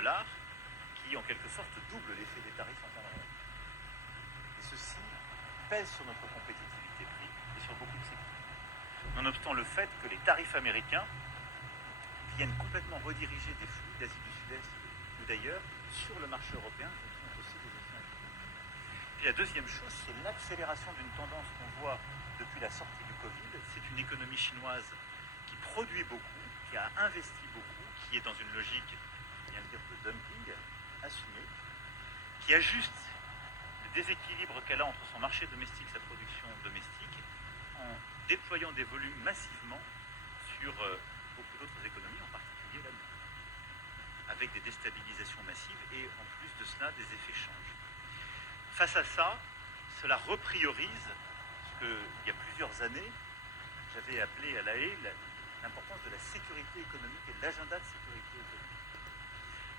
$, qui en quelque sorte double l'effet des tarifs en temps réel. Et ceci pèse sur notre compétitivité prix et sur beaucoup de secteurs. Nonobstant le fait que les tarifs américains viennent complètement rediriger des flux d'Asie du Sud-Est ou d'ailleurs sur le marché européen, qui ont aussi des effets importants. Puis la deuxième chose, c'est l'accélération d'une tendance qu'on voit depuis la sortie du Covid. C'est une économie chinoise qui produit beaucoup, qui a investi beaucoup, qui est dans une logique, bien dire, de dumping assumé, qui ajuste le déséquilibre qu'elle a entre son marché domestique et sa production domestique en déployant des volumes massivement sur beaucoup d'autres économies, en particulier la nôtre, avec des déstabilisations massives et en plus de cela des effets change. Face à ça, cela repriorise ce qu'il y a plusieurs années, j'avais appelé à La Haye l'importance de la sécurité économique et de l'agenda de sécurité économique.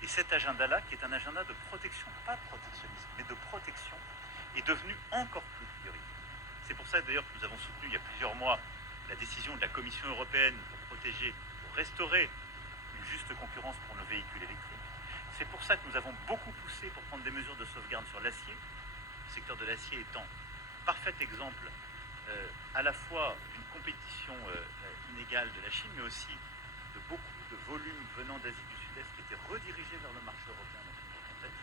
Et cet agenda-là, qui est un agenda de protection, pas de protectionnisme, mais de protection, est devenu encore plus prioritaire. C'est pour ça d'ailleurs que nous avons soutenu il y a plusieurs mois la décision de la Commission européenne pour protéger, pour restaurer une juste concurrence pour nos véhicules électriques. C'est pour ça que nous avons beaucoup poussé pour prendre des mesures de sauvegarde sur l'acier, le secteur de l'acier étant parfait exemple à la fois d'une compétition inégale de la Chine, mais aussi de beaucoup de volumes venant d'Asie du Sud-Est qui étaient redirigés vers le marché européen dans ce contexte.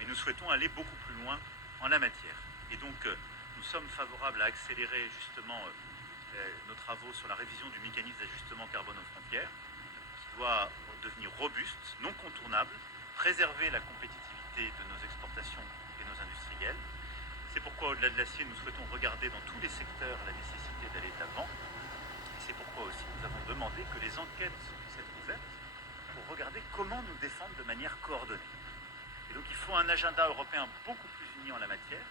Mais nous souhaitons aller beaucoup plus loin en la matière. Et donc, nous sommes favorables à accélérer justement nos travaux sur la révision du mécanisme d'ajustement carbone aux frontières, qui doit devenir robuste, non contournable, préserver la compétitivité de nos exportations et nos industriels. C'est pourquoi, au-delà de l'acier, nous souhaitons regarder dans tous les secteurs la nécessité d'aller de l'avant. Et c'est pourquoi aussi nous avons demandé que les enquêtes puissent être ouvertes pour regarder comment nous défendre de manière coordonnée. Et donc il faut un agenda européen beaucoup plus uni en la matière.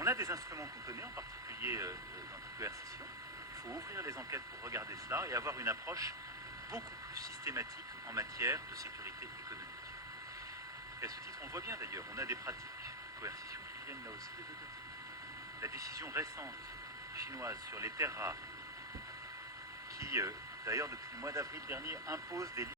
On a des instruments qu'on connaît, en particulier dans la coercition. Il faut ouvrir les enquêtes pour regarder cela et avoir une approche beaucoup plus systématique en matière de sécurité économique. Et à ce titre, on voit bien d'ailleurs, on a des pratiques de coercition qui viennent là aussi des deux côtés. La décision récente chinoise sur les terres rares, qui d'ailleurs depuis le mois d'avril dernier impose des